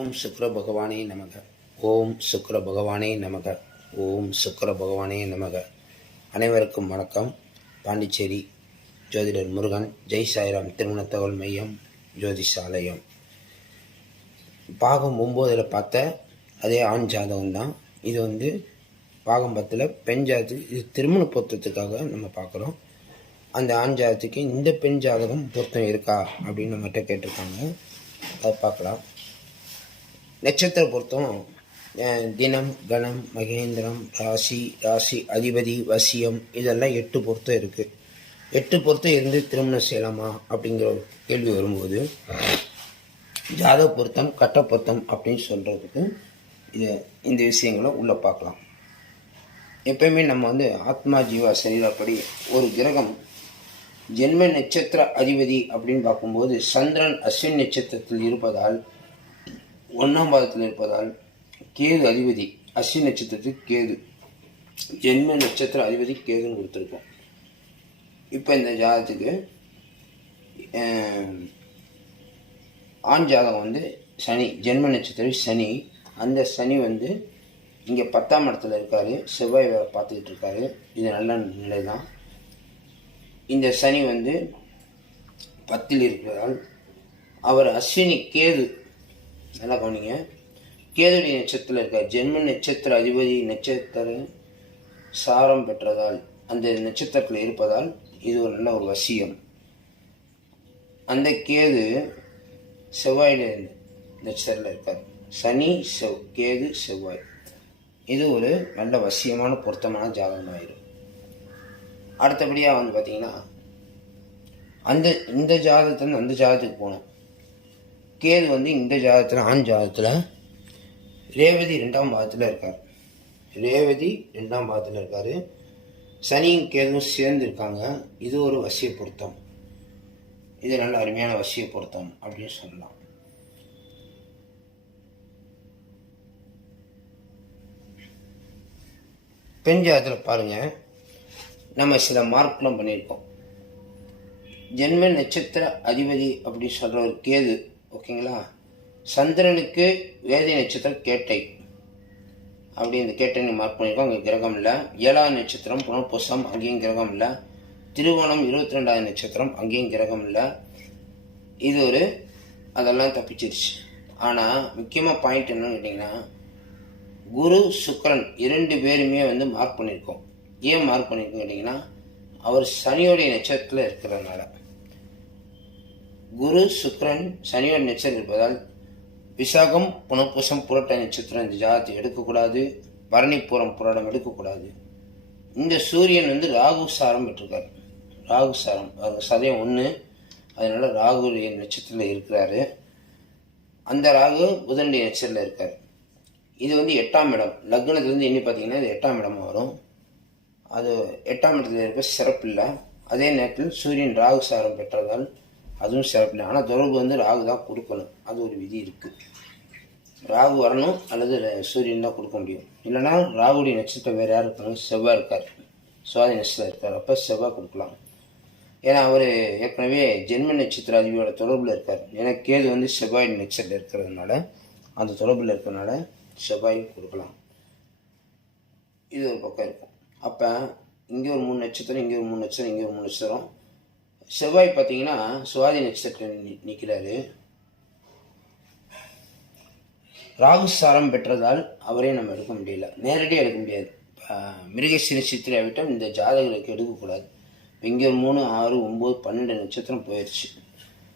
ஓம் சுக்ர பகவானே நமக. ஓம் சுக்ர பகவானே நமக. ஓம் சுக்ர பகவானே நமக. அனைவருக்கும் வணக்கம். பாண்டிச்சேரி ஜோதிடர் முருகன் ஜெய் சாய்ராம் திருமண தகவல் மையம் ஜோதிஷாலயம். பாகம் ஒம்போதில் பார்த்த அதே ஆண் ஜாதகம் தான். இது வந்து பாகம் பத்தில் பெண் ஜாதத்துக்கு இது திருமண பொருத்தத்துக்காக நம்ம பார்க்குறோம். அந்த ஆண் ஜாதத்துக்கு இந்த பெண் ஜாதகம் பொருத்தம் இருக்கா அப்படின்னு நம்மகிட்ட கேட்டிருக்காங்க. அதை பார்க்கலாம். நட்சத்திர பொருத்தம் தினம் கணம் மகேந்திரம் ராசி ராசி அதிபதி வசியம் இதெல்லாம் எட்டு பொருத்தம் இருக்குது எட்டு பொருத்தம் இருந்து திருமணம் செய்யலாமா அப்படிங்கிற ஒரு கேள்வி வரும்போது ஜாத பொருத்தம் கட்ட பொருத்தம் அப்படின்னு சொல்கிறதுக்கு இது இந்த விஷயங்களை உள்ளே பார்க்கலாம். எப்பயுமே நம்ம வந்து ஆத்மா ஜீவா சரீரப்படி ஒரு கிரகம் ஜென்ம நட்சத்திர அதிபதி அப்படின்னு பார்க்கும்போது சந்திரன் அஸ்வின் நட்சத்திரத்தில் இருப்பதால் ஒன்றாம் பாதத்தில் இருப்பதால் கேது அதிபதி அஸ்வி நட்சத்திரத்துக்கு கேது. ஜென்ம நட்சத்திர அதிபதி கேதுன்னு கொடுத்துருக்கோம் இப்போ இந்த ஜாதகத்துக்கு ஆண் ஜாதகம் வந்து சனி ஜென்ம நட்சத்திரம் சனி. அந்த சனி வந்து இங்கே பத்தாம் இடத்துல இருக்கார் செவ்வாய் வேலை பார்த்துக்கிட்டு இருக்காரு. இது நல்ல நிலை தான் இந்த சனி வந்து பத்தில் இருக்கிறதால் அவர் அஸ்வினி கேது நல்லா கவனிங்க. கேதுடைய நட்சத்திரத்தில் இருக்கார் ஜென்ம நட்சத்திர அதிபதி நட்சத்திர சாரம் பெற்றதால் அந்த நட்சத்திரத்தில் இருப்பதால் இது ஒரு நல்ல ஒரு வசியம். அந்த கேது செவ்வாயில் நட்சத்திரத்தில் இருக்கார். சனி செவ் கேது செவ்வாய். இது ஒரு நல்ல வசியமான பொருத்தமான ஜாதகமாயிரும். அடுத்தபடியாக வந்து பார்த்தீங்கன்னா அந்த இந்த ஜாதகத்துலேருந்து அந்த ஜாதகத்துக்கு போகணும் கேது வந்து இந்த ஜாதகத்தில் ஆண் ஜாதகத்தில் ரேவதி ரெண்டாம் பாதத்தில் இருக்கார். ரேவதி ரெண்டாம் பாதத்தில் இருக்கார். சனியும் கேதுவும் சேர்ந்து இருக்காங்க. இது ஒரு வசிய பொருத்தம் இது நல்ல அருமையான வசிய பொருத்தம் அப்படின்னு சொல்லலாம். பெண் ஜாதத்தில் பாருங்கள் நம்ம சில மார்க்லாம் பண்ணியிருக்கோம். ஜென்ம நட்சத்திர அதிபதி அப்படின்னு சொல்கிற ஒரு கேது ஓகேங்களா? சந்திரனுக்கு வேதி நட்சத்திரம் கேட்டை. அப்படி இந்த நீங்கள் மார்க் பண்ணியிருக்கோம் அங்கே கிரகம் இல்லை. ஏழாவது நட்சத்திரம் புனர்பூசம் அங்கேயும் கிரகம் இல்லை. திருவோணம் இருபத்தி ரெண்டாவது நட்சத்திரம் அங்கேயும் கிரகம் இல்லை. இது ஒரு அதெல்லாம் தப்பிச்சிருச்சு. ஆனால் முக்கியமாக பாயிண்ட் என்னன்னு கேட்டிங்கன்னா குரு சுக்கரன் இரண்டு பேருமே வந்து மார்க் பண்ணியிருக்கோம் ஏன் மார்க் பண்ணியிருக்கோம் கேட்டிங்கன்னா அவர் சனியோடைய நட்சத்திரத்தில் இருக்கிறதுனால. குரு சுக்ரன் சனியோட நட்சத்திரம் இருப்பதால் விசாகம் புனப்பூசம் புரட்ட நட்சத்திரம் இந்த ஜாதி எடுக்கக்கூடாது. பரணிப்புறம் புராடம் எடுக்கக்கூடாது. இந்த சூரியன் வந்து ராகு சாரம் பெற்றிருக்கார். ராகு சாரம். அவர் சதயம் ஒன்று அதனால் ராகு நட்சத்திரத்தில் இருக்கிறாரு. அந்த ராகு புதனுடைய நட்சத்திரத்தில் இருக்கார். இது வந்து எட்டாம் இடம். லக்னத்துலேருந்து எண்ணி பார்த்தீங்கன்னா இது எட்டாம் இடமாக வரும். அது எட்டாம் இடத்துல இருக்க சிறப்பில்லை அதே நேரத்தில் சூரியன் ராகு சாரம் பெற்றதால் அதுவும் சிறப்பில்லை. ஆனால் தொடர்பு வந்து ராகு தான் கொடுக்கணும். அது ஒரு விதி இருக்குது ராகு வரணும் அல்லது சூரியன் தான் கொடுக்க முடியும். இல்லைன்னா ராகுடைய நட்சத்திரம் வேறு யார் இருக்காங்க? செவ்வாய் இருக்கார். சுவாதி நட்சத்திரம் இருக்கார். அப்போ செவ்வாய் கொடுக்கலாம். ஏன்னா அவர் ஏற்கனவே ஜென்ம நட்சத்திர அதிபியோட தொடர்பில் இருக்கார். ஏன்னா கேது வந்து செவ்வாய் நட்சத்திரம் இருக்கிறதுனால அந்த தொடர்பில் இருக்கிறதுனால செவ்வாய் கொடுக்கலாம். இது ஒரு பக்கம் இருக்கும். அப்போ இங்கே ஒரு மூணு நட்சத்திரம் இங்கே ஒரு மூணு நட்சத்திரம் இங்கே ஒரு மூணு நட்சத்திரம் செவ்வாய் பார்த்தீங்கன்னா சுவாதி நட்சத்திரம் நி நிற்கிறாரு ராகு சாரம் பெற்றதால் அவரே நம்ம எடுக்க முடியல. நேரடியாக எடுக்க முடியாது. ஆஹ் சித்திரை விட்டால் இந்த ஜாதகங்களுக்கு எடுக்கக்கூடாது. இங்கே மூணு ஆறு ஒம்பது பன்னெண்டு நட்சத்திரம் போயிடுச்சு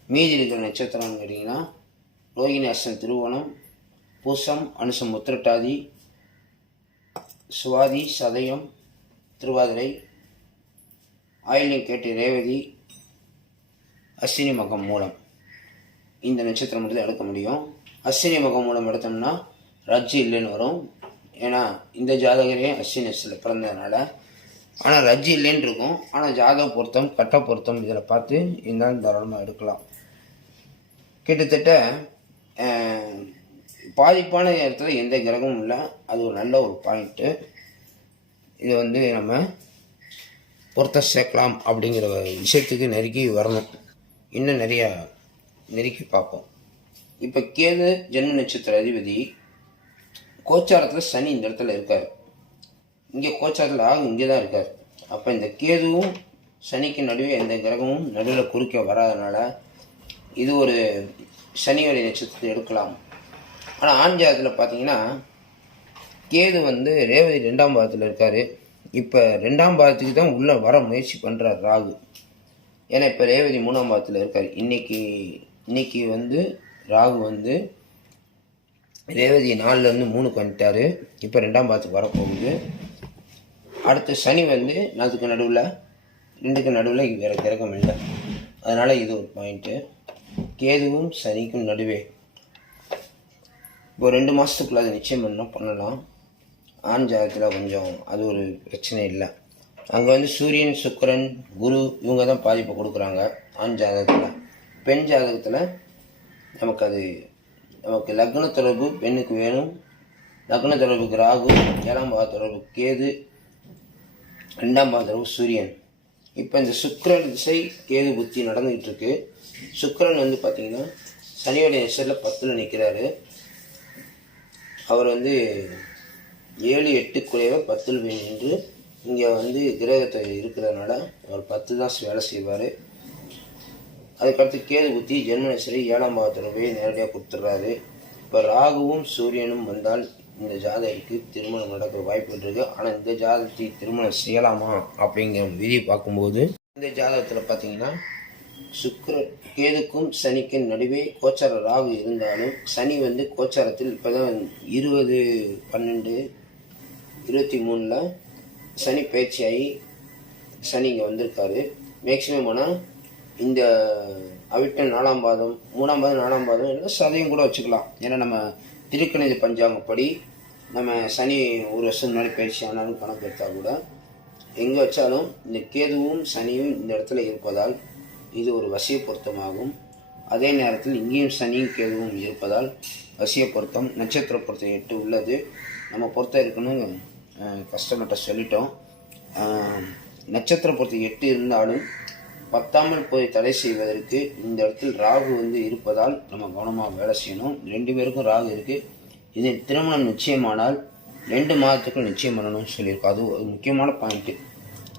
மீதி இருக்கிற நட்சத்திரம்னு கேட்டிங்கன்னா ரோகிணாசன் திருவோணம் பூசம் அனுசம் உத்திரட்டாதி சுவாதி சதயம் திருவாதிரை ஆயிலியம் கேட்டு ரேவதி அஸ்வினி மகம் மூலம். இந்த நட்சத்திரம் மட்டும் தான் எடுக்க முடியும். அஸ்வினி மகம் மூலம் எடுத்தோம்னா ரஜ்ஜு இல்லைன்னு வரும். ஏன்னா இந்த ஜாதகரே அஸ்வினி நட்சத்திரத்தில் பிறந்ததுனால. ஆனால் ரஜ்ஜு இல்லைன்னு இருக்கும். ஆனால் ஜாதக பொருத்தம் கட்ட பொருத்தம் இதில் பார்த்து இருந்தாலும் தாராளமாக எடுக்கலாம். கிட்டத்தட்ட பாதிப்பான இடத்துல எந்த கிரகமும் இல்லை. அது ஒரு நல்ல ஒரு பாயிண்ட்டு இது வந்து நம்ம பொருத்தம் சேர்க்கலாம் அப்படிங்கிற விஷயத்துக்கு நெருக்கி வரணும். இன்னும் நிறையா நெருக்கி பார்ப்போம். இப்போ கேது ஜென்ம நட்சத்திர அதிபதி கோச்சாரத்தில் சனி இந்த இடத்துல இருக்கார். இங்கே கோச்சாரத்தில் ஆகும் இங்கே தான் இருக்கார். அப்போ இந்த கேதுவும் சனிக்கு நடுவே எந்த கிரகமும் நடுவில் குறுக்க வராதனால இது ஒரு சனியோடைய நட்சத்திரத்தை எடுக்கலாம். ஆனால் ஆண் ஜாதகத்தில் பார்த்தீங்கன்னா கேது வந்து ரேவதி ரெண்டாம் பாதத்தில் இருக்கார். இப்போ ரெண்டாம் பாதத்துக்கு தான் உள்ளே வர முயற்சி பண்ணுறார் ராகு. ஏன்னா இப்போ ரேவதி மூணாம் பாதத்தில் இருக்கார். இன்னைக்கு இன்னைக்கு வந்து ராகு வந்து ரேவதி நாலுலேருந்து மூணுக்கு வந்துட்டார் இப்போ ரெண்டாம் பாதத்துக்கு வரப்போகுது. அடுத்து சனி வந்து நாலுக்கு நடுவில் ரெண்டுக்கு நடுவில் வேறு கிரகம் இல்லை. அதனால் இது ஒரு பாயிண்ட்டு கேதுவும் சனிக்கும் நடுவே. இப்போ ரெண்டு மாதத்துக்குள்ள அது நிச்சயம் பண்ணால் பண்ணலாம். ஆண் ஜாதகத்தில் கொஞ்சம் அது ஒரு பிரச்சனை இல்லை. அங்கே வந்து சூரியன் சுக்கரன் குரு இவங்க தான் பாதிப்பை கொடுக்குறாங்க. ஆண் ஜாதகத்தில் பெண் ஜாதகத்தில் நமக்கு அது நமக்கு லக்ன தொடர்பு பெண்ணுக்கு வேணும். லக்ன தொடர்புக்கு ராகு ஏழாம் பாவ தொடர்பு கேது ரெண்டாம் பாவ தொடர்பு சூரியன். இப்போ இந்த சுக்கரன் திசை கேது புத்தி நடந்துகிட்டு இருக்கு சுக்கரன் வந்து பார்த்தீங்கன்னா சனியோடைய எசரில் பத்தில் நிற்கிறாரு அவர் வந்து ஏழு எட்டுக்குறையவ பத்தில் போய் நின்று இங்கே வந்து கிரகத்தை இருக்கிறதுனால அவர் பத்து தான் வேலை செய்வார். அதுக்கடுத்து கேது புத்தி ஜென்மனசரி ஏழாம் பாவத்தில் போய் நேரடியாக கொடுத்துட்றாரு இப்போ ராகுவும் சூரியனும் வந்தால் இந்த ஜாதகருக்கு திருமணம் நடக்கிற வாய்ப்பு இருக்குது ஆனால் இந்த ஜாதகத்தை திருமணம் செய்யலாமா அப்படிங்கிற விதி பார்க்கும்போது இந்த ஜாதகத்தில் பார்த்தீங்கன்னா சுக்கர கேதுக்கும் சனிக்கும் நடுவே கோச்சார ராகு இருந்தாலும் சனி வந்து கோச்சாரத்தில் இப்போ தான் இருபது பன்னெண்டு இருபத்தி மூணில் சனி பயிற்சியாகி சனி இங்கே வந்திருக்காரு. மேக்சிமம் ஆனால் இந்த அவிட்டம் நாலாம் பாதம் மூணாம் பாதம் நாலாம் பாதம் இல்லை சதையும் கூட வச்சுக்கலாம். ஏன்னா நம்ம திருக்கணித பஞ்சாங்கப்படி நம்ம சனி ஒரு வருஷம் முன்னாடி பயிற்சி ஆனாலும் கணக்கு எடுத்தால் கூட எங்கே வச்சாலும் இந்த கேதுவும் சனியும் இந்த இடத்துல இருப்பதால் இது ஒரு வசிய பொருத்தமாகும். அதே நேரத்தில் இங்கேயும் சனியும் கேதுவும் இருப்பதால் வசிய பொருத்தம் நட்சத்திர பொருத்தம் எட்டு உள்ளது. நம்ம பொருத்தம் இருக்கணும் கஸ்டமர்கிட்ட சொல்லிட்டோம். நட்சத்திரம் நட்சத்திர எட்டு இருந்தாலும் பத்தாமல் போய் தடை செய்வதற்கு இந்த இடத்தில் ராகு வந்து இருப்பதால் நம்ம கவனமாக வேலை செய்யணும். ரெண்டு பேருக்கும் ராகு இருக்குது இது திருமணம் நிச்சயமானால் ரெண்டு மாதத்துக்குள் நிச்சயம் பண்ணணும்னு சொல்லியிருக்கோம். அது ஒரு முக்கியமான பாயிண்ட்டு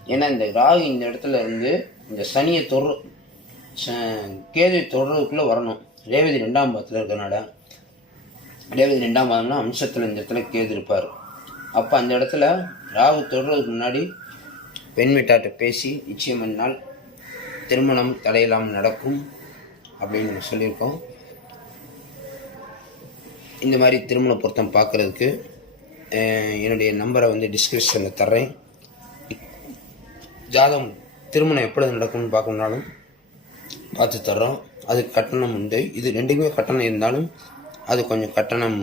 ஏன்னா இந்த ராகு இந்த இடத்துல இருந்து இந்த சனியை தொடு ச- கேது தொடுறதுக்குள்ளே வரணும். ரேவதி ரெண்டாம் பாதத்தில் இருக்கிறனால ரேவதி ரெண்டாம் பாதம்னா அம்சத்தில் இந்த இடத்துல கேது இருப்பார். அப்போ அந்த இடத்துல ராகு தொடுறதுக்கு முன்னாடி பெண் வீட்டார்ட்ட பேசி நிச்சயம் என்னால் திருமணம் தடையில்லாமல் நடக்கும் அப்படின்னு சொல்லியிருக்கோம். இந்த மாதிரி திருமண பொருத்தம் பார்க்குறதுக்கு என்னுடைய நம்பரை வந்து டிஸ்கிரிப்ஷனில் தர்றேன். ஜாதகம் திருமணம் எப்படி நடக்கும்னு பார்க்கணுனாலும் பார்த்து தர்றோம். அதுக்கு கட்டணம் உண்டு. இது ரெண்டுக்குமே கட்டணம் இருந்தாலும் அது கொஞ்சம் கட்டணம்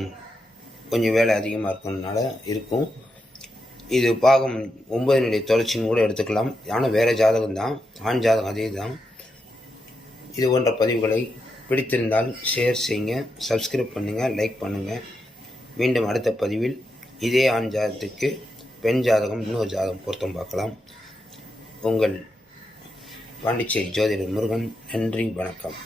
கொஞ்சம் வேலை அதிகமாக இருக்கிறதுனால இருக்கும். இது பாகம் ஒன்பதினுடைய தொடர்ச்சின்னு கூட எடுத்துக்கலாம். ஆனால் வேறு ஜாதகம் தான். ஆண் ஜாதகம் அதே தான். இது போன்ற பதிவுகளை பிடித்திருந்தால் ஷேர் செய்யுங்க. சப்ஸ்கிரைப் பண்ணுங்கள் லைக் பண்ணுங்கள் மீண்டும் அடுத்த பதிவில் இதே ஆண் ஜாதகத்துக்கு பெண் ஜாதகம் இன்னொரு ஜாதகம் பொருத்தம் பார்க்கலாம். உங்கள் பாண்டிச்சேரி ஜோதிடர் முருகன் நன்றி வணக்கம்.